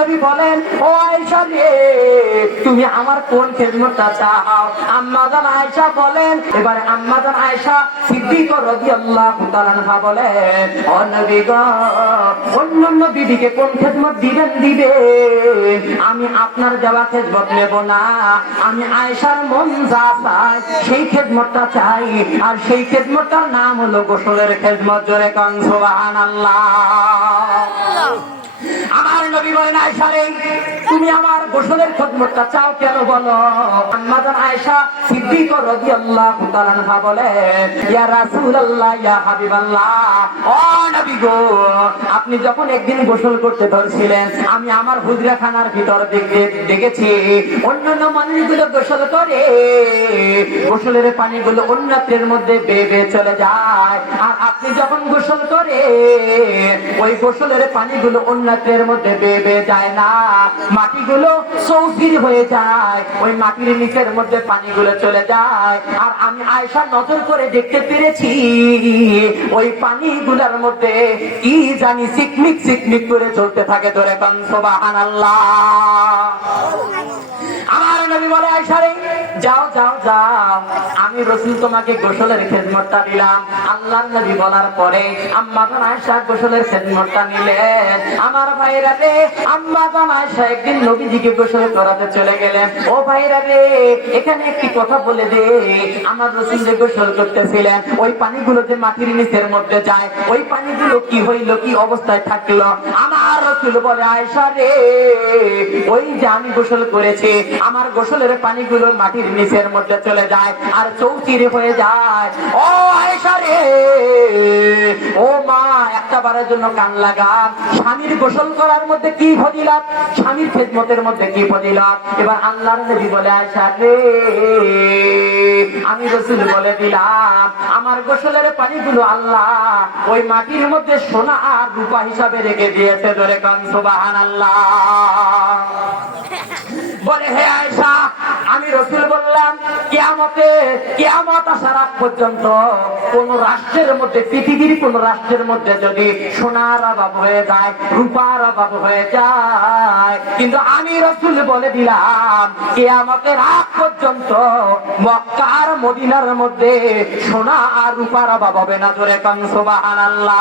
নবী বলেন, ও আয়েশা রে, তুমি আমার কোন খেদমতটা চাও? আম্মা জান আয়েশা বলেন, এবারে আম্মা জান আয়েশা সিদ্দিকা রাদিয়াল্লাহু তাআলা আনহা বলেন, ও নবী গো, অন্যান্য বিবিকে কোন খেদমত দিবেন দিবেন, আমি আপনার দেওয়া খেদমত নেব না। আমি আয়েশার মন যা চায় সেই খেদমতটা চাই, আর সেই খেদমতটার নাম হলো গোসলের খেদমত। জোরে কান সুবহানাল্লাহ। আমার নবী বলেন, আয়েশা রে, তুমি আমার গোসলের খেদমতটা চাও কেন বলো? আম্মা জান আয়েশা সিদ্দিকা রাদিয়াল্লাহু তাআলা আনহা বলেন, ইয়া রাসূলুল্লাহ, ইয়া হাবিবাল্লাহ, ও নবী গো, আপনি যখন একদিন গোসল করতে ধরছিলেন, আমি আমার হুজরাখানার ভিতর দেখেছি অন্যান্য মানুষগুলো গোসল করে, গোসলের পানিগুলো অন্যত্রের মধ্যে বেয়ে বেয়ে চলে যায়, আর আপনি যখন গোসল করে ওই গোসলের পানিগুলো অন্যত্রের মধ্যে বেয়ে বেয়ে যায় না, মাটিগুলো চৌচির হয়ে যায়, ওই মাটির নিচের মধ্যে পানিগুলো চলে যায়। আর আমি আয়েশা নজর করে দেখতে পেরেছি ওই পানিগুলোর মধ্যে কি জানি চিকমিক চিকমিক করে চলতে থাকে। ধরে কান সুবহানাল্লাহ। আমার নবী বলে, আয়েশা রে, যাও যাও যাও, আমি রাসূল তোমাকে গোসলের খেদমতটা দিলাম। আল্লাহর নবী বলার পরে আম্মা জান আয়েশা গোসলের খেদমতটা নিলেন। আমার ভাইরা রে, আম্মা জান আয়েশা একদিন নবীজিকে গোসল করাতে চলে গেলেন। ও ভাইরা রে, এখানে একটি কথা বলে দে, আমার রাসূল যে গোসল করতেছিলেন, ওই পানিগুলো যে মাটির নিচের মধ্যে যায়, ওই পানিগুলো কি হইল, কি অবস্থায় থাকলো? আমার রাসূল বলে, আয়েশা রে, ওই যে আমি গোসল করেছি, আমার গোসলের পানিগুলো মাটির নিচের মধ্যে চলে যায় আর চৌচির হয়ে যায়। ও আয়েশা রে, ও মা, একটা বারের জন্য কান লাগান, স্বামীর গোসল করার মধ্যে কি ফজিলত, স্বামীর খেদমতের মধ্যে কি ফজিলত। এবার আল্লাহর নবী বলে, আয়েশা রে, আমি রাসূল বলে দিলাম, আমার গোসলের পানিগুলো আল্লাহ ওই মাটির মধ্যে সোনা আর রূপা হিসাবে রেখে দিয়েছে। ধরে কান সুবহানাল্লাহ। বলে, হে আয়েশা, আমি রাসূল বললাম, কিয়ামত আসার আগ পর্যন্ত কোন রাষ্ট্রের মধ্যে, পৃথিবীর কোন রাষ্ট্রের মধ্যে যদি সোনার অভাব হয়ে যায়, রূপার অভাব হয়ে যায়, কিন্তু আমি রাসূল বলে দিলাম, কিয়ামতের আগ পর্যন্ত মক্কা আর মদিনার মধ্যে সোনা আর রূপার অভাব হবে না। জোরে কান সুবহানাল্লাহ।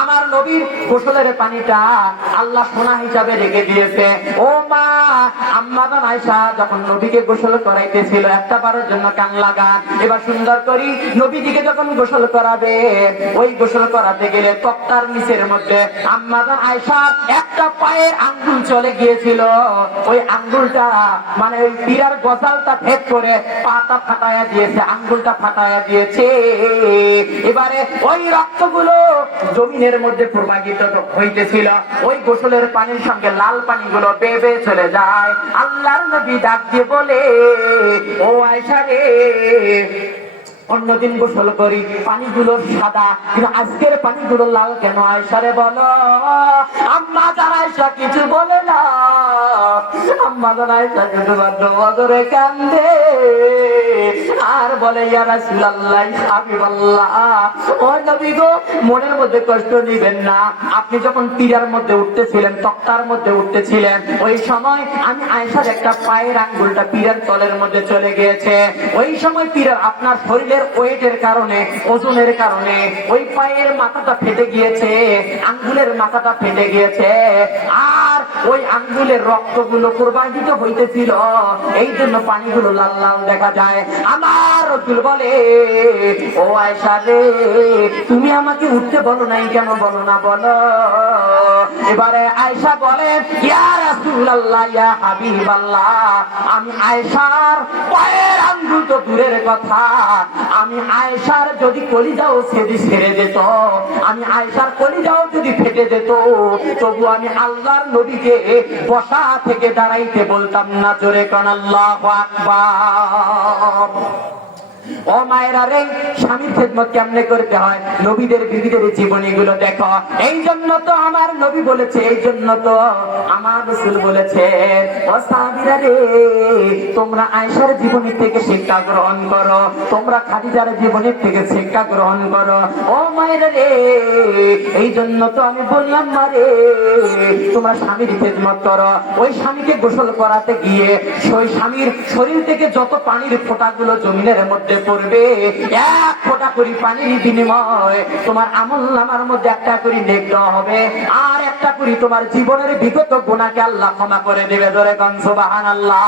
আমার নবীর গোসলের পানিটা আল্লাহ সোনা হিসাবে রেখে দিয়েছে। ও মা, আম্মা জান আয়েশা যখন নবীকে গোসল করাইতেছিল, একটা বারের জন্য কান লাগান, এবার সুন্দর করি নবীজিকে যখন গোসল করাবে, ওই গোসল করাতে গেলে তক্তার নিচের মধ্যে আম্মা জান আয়েশা একটা পায়ের আঙ্গুল চলে গিয়েছিল। ওই আঙ্গুলটা মানে ওই পীরার গজালটা ভেদ করে পাটা ফাটায়া দিয়েছে, আঙ্গুলটা ফাটায়া দিয়েছে। এবারে ওই রক্তগুলো জমিনের মধ্যে প্রবাহিত হইতেছিল, ওই গোসলের পানির সঙ্গে লাল পানিগুলো বেয়ে বেয়ে চলে যায়। আল্লাহর নবী ডাক দিয়ে বলে, ও আয়েশা রে, অন্যদিন গোসল করি পানিগুলো সাদা, কিন্তু আজকের পানিগুলো লাল কেন? আয়েশা রে বলো। আম্মা জান আয়েশা কিছু বলে না, আম্মা জান আয়েশা কিছু বলে কান্দে আর বলে, ইয়া রাসূলুল্লাহ, হাবিবাল্লাহ, ও নবী গো, মনের মধ্যে কষ্ট নিবেন না। আপনি যখন পীরার মধ্যে উঠতেছিলেন, তক্তার মধ্যে উঠতেছিলেন, ওই সময় আমি আয়েশার একটা পায়ের আঙ্গুলটা পীরার তলের মধ্যে চলে গিয়েছে। ওই সময় পীরার আপনার শরীরের ওয়েটের কারণে, ওজনের কারণে ওই পায়ের মাথাটা ফেটে গিয়েছে, আঙ্গুলের মাথাটা ফেটে গিয়েছে, আর ওই আঙ্গুলের রক্তগুলো প্রবাহিত হইতেছিল, এই জন্য পানিগুলো লাল লাল দেখা যায়। আমার রাসূল বলে, ও আয়েশা রে, তুমি আমাকে উঠতে বলো নাই কেন? বলো না, বলো। এবারে আয়েশা বলে, ইয়া রাসূলুল্লাহ, ইয়া হাবিবাল্লাহ, আমি আয়েশার পায়ের আঙ্গুল তো দূরের কথা, আমি আয়েশার যদি কলিজাও ছেড়ে যেত, আমি আয়েশার কলিজাও যদি ফেটে যেত, তবু আমি আল্লাহর নবীকে বসা থেকে দাঁড়াইতে বলতাম না। জোরে কান আল্লাহু আকবার। ও মায়েরা রে, স্বামীর খেদমত কেমনে করতে হয় নবীদের বিবিদের জীবনীগুলো দেখো। এই জন্য তো আমার নবী বলেছে, এই জন্য তো আমার রাসূল বলেছে, ও সাহাবীরা রে, তোমরা আয়েশার জীবনী থেকে শিক্ষা গ্রহণ করো, তোমরা খাদিজার জীবনী থেকে শিক্ষা গ্রহণ করো। ও মায়েরা রে, এই জন্য তো আমি বললাম মারে, তোমরা স্বামীর খেদমত করো। ওই স্বামীকে গোসল করাতে গিয়ে ওই স্বামীর শরীর থেকে যত পানির ফোঁটাগুলো জমিনের মধ্যে পড়বে, এক ফোঁটা করে পানির বিনিময়ে তোমার আমলনামার মধ্যে একটা করে নেক দেওয়া হবে, আর একটা করে তোমার জীবনের বিগত গুনাহকে আল্লাহ ক্ষমা করে দেবে। ধরে কোন সুবহানাল্লাহ।